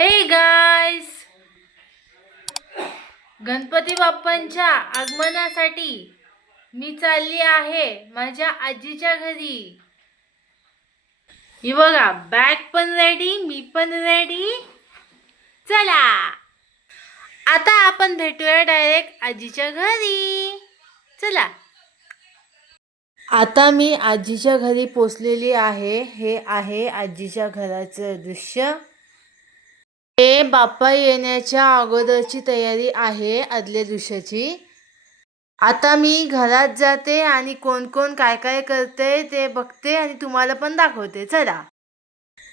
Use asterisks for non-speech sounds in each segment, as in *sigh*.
हे गायस गणपती बाप्पांच्या आगमनासाठी मी चालली आहे माझ्या आजीच्या घरी. ही बघा बॅग पण रेडी मी पण रेडी चला! आता आपण भेटूया डायरेक्ट आजीच्या घरी. चला! आता मी आजीच्या घरी पोचलेली आहे. हे आहे आजीच्या घराचं दृश्य. हे बाप्पा येण्याच्या अगोदरची तयारी आहे आदल्या दिवसाची. आता मी घरात जाते आणि कोण कोण काय काय करते ते बघते आणि तुम्हाला पण दाखवते. चला.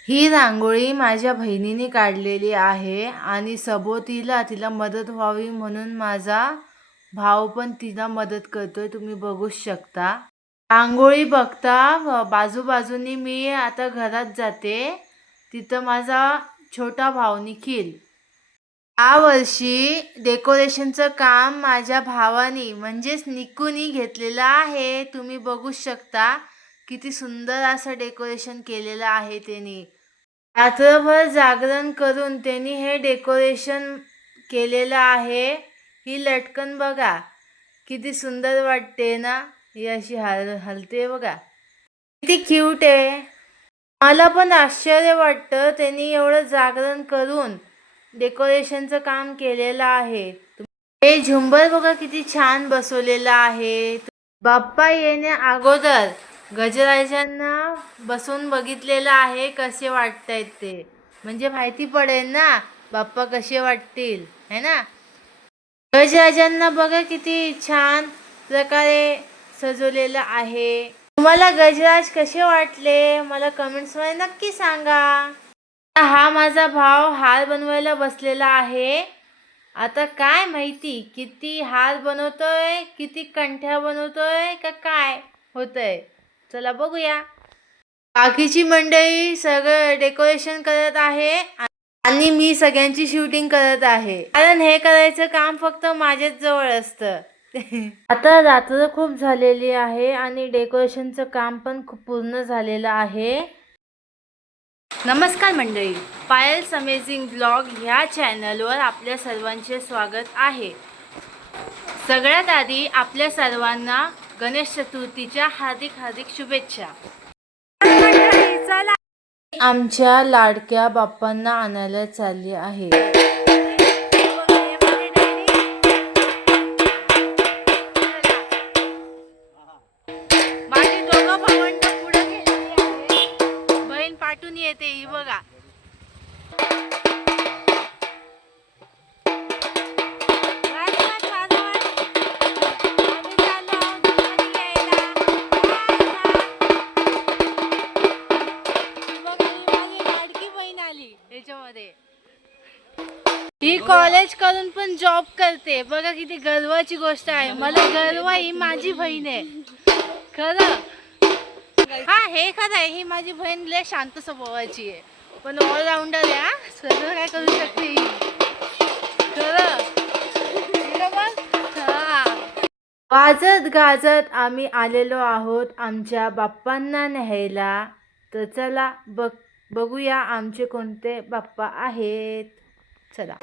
ही रांगोळी माझ्या बहिणीने काढलेली आहे आणि सभोवतीला तिला मदत व्हावी म्हणून माझा भाऊ पण तिला मदत करतोय. तुम्ही बघू शकता. रांगोळी बघता बाजूबाजूनी मी आता घरात जाते. तिथं माझा छोटा भाऊ निखिल. यावर्षी डेकोरेशनचं काम माझ्या भावानी म्हणजेच निकूनी घेतलेलं आहे. तुम्ही बघू शकता किती सुंदर असं डेकोरेशन केलेलं आहे त्यांनी. रात्रभर जागरण करून त्यांनी हे डेकोरेशन केलेलं आहे. ही लटकन बघा. किती सुंदर वाटते ना? ही अशी हल हलते बघा. किती क्यूट आहे. मला पण आश्चर्य वाटतं. त्यांनी एवढं जागरण करून डेकोरेशनचं काम केलेलं आहे. हे झुंबर बघा किती छान बसवलेलं आहे. बाप्पा येण्या अगोदर गजराजांना बसून बघितलेलं आहे कसे वाटतायत ते. म्हणजे माहिती पडेल ना बाप्पा कसे वाटतील है ना? गजराजांना बघा किती छान प्रकारे सजवलेलं आहे. तुम्हाला गजराज कसे वाटले? मला कमेंट्समध्ये नक्की सांगा. हा माझा भाव हार बनवायला बसलेला आहे. आता काय माहिती? किती हार बनवतोय? किती कंठ्या बनवतोय? का काय होतंय? चला बघूया. बाकीची मंडळी सगळं डेकोरेशन करत आहे आणि मी सगळ्यांची शूटिंग करत आहे. कारण हे करायचं काम फक्त माझ्याच जवळ असतं. *laughs* आता रात्र खूप झालेली आहे आणि डेकोरेशनचं काम पण खूप पूर्ण झालेलं आहे. नमस्कार मंडळी. पायल्स अमेझिंग ब्लॉग ह्या चॅनलवर आपल्या सर्वांचे स्वागत आहे. सगळ्यात आधी आपल्या सर्वांना गणेश चतुर्थीच्या हार्दिक हार्दिक शुभेच्छा. आमच्या लाडक्या बाप्पांना आणायला चालली आहे. येते ही बघा. बहीण आली ही कॉलेज करून पण जॉब करते. बघा किती गर्वाची गोष्ट आहे. मला गर्व ही माझी बहीण आहे. खरं? हा हे खरं आहे. ही माझी बहीण लय शांत स्वभावाची आहे. पण ऑलराऊंडर आहे हा. सगळं काय करू शकते ही. खरं. बघ. वाजत गाजत आम्ही आलेलो आहोत आमच्या बाप्पांना न्यायला. तर चला बघ बघूया आमचे कोणते बाप्पा आहेत. चला.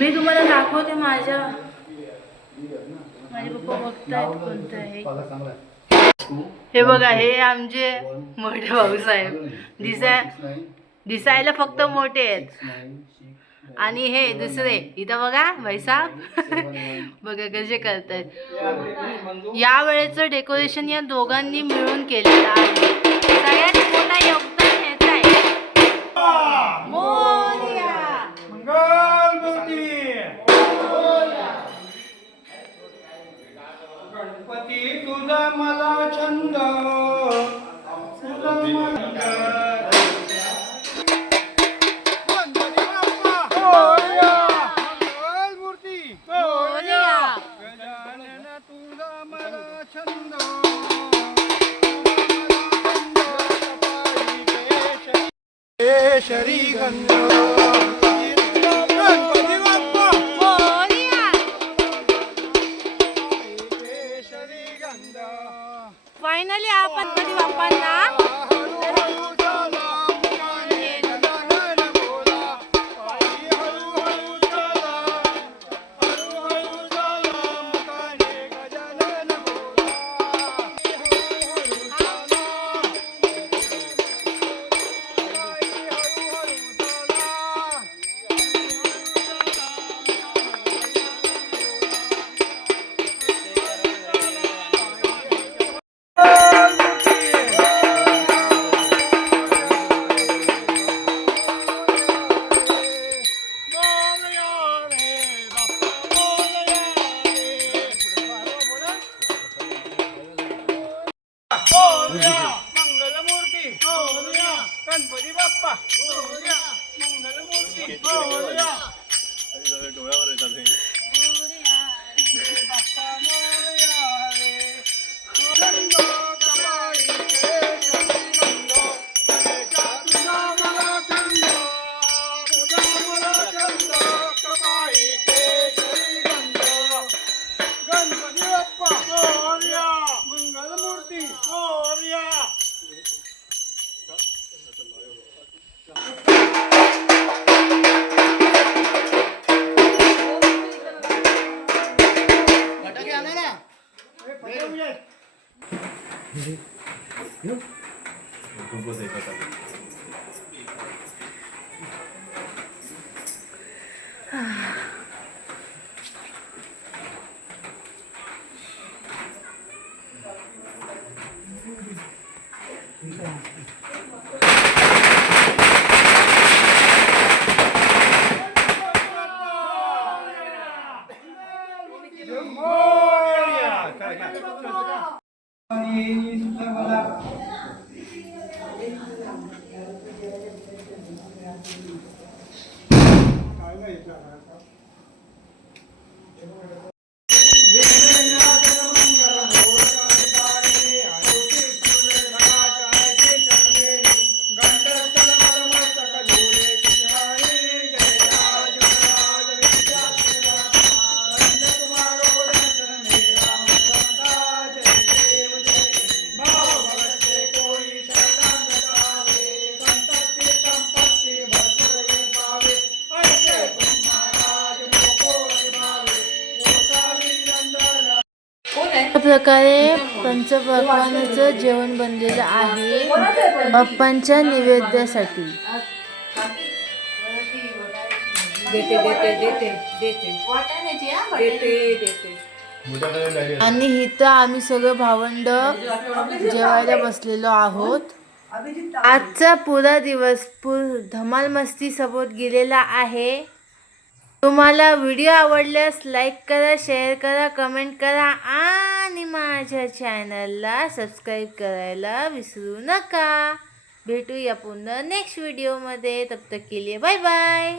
मी तुम्हाला दाखवते माझ्या माझे पप्पा बघतायत कोणतं आहे हे बघा हे आमचे मोठे भाऊसाहेब दिसाय दिसायला फक्त मोठे आहेत. आणि हे दुसरे इथं बघा भाईसाहेब *laughs* बघा कसे करतायत. या वेळेचं डेकोरेशन या दोघांनी मिळून केलेलं आहे. सगळ्यात मोठा शरीगन्ध गणपती बाप्पा. हो, हो, हो. मंगलमूर्ती. डोळ्यावर येतात अशा प्रकारे पंचपक्वानाचं जेवण बनलेलं आहे बाप्पांच्या नैवेद्यासाठी. देते देते देते देते. देते. आणि इथं आम्ही सगळं भावंड जेवायला बसलेलो आहोत. आजचा पुरा दिवस पूर धमाल मस्ती सोबत गेलेला आहे. तुम्हाला व्हिडिओ आवडल्यास लाईक करा शेअर करा कमेंट करा आणि माझ्या चॅनलला सबस्क्राईब करायला विसरू नका. भेटूया पुन्हा नेक्स्ट व्हिडिओमध्ये तब तक के लिए बाय बाय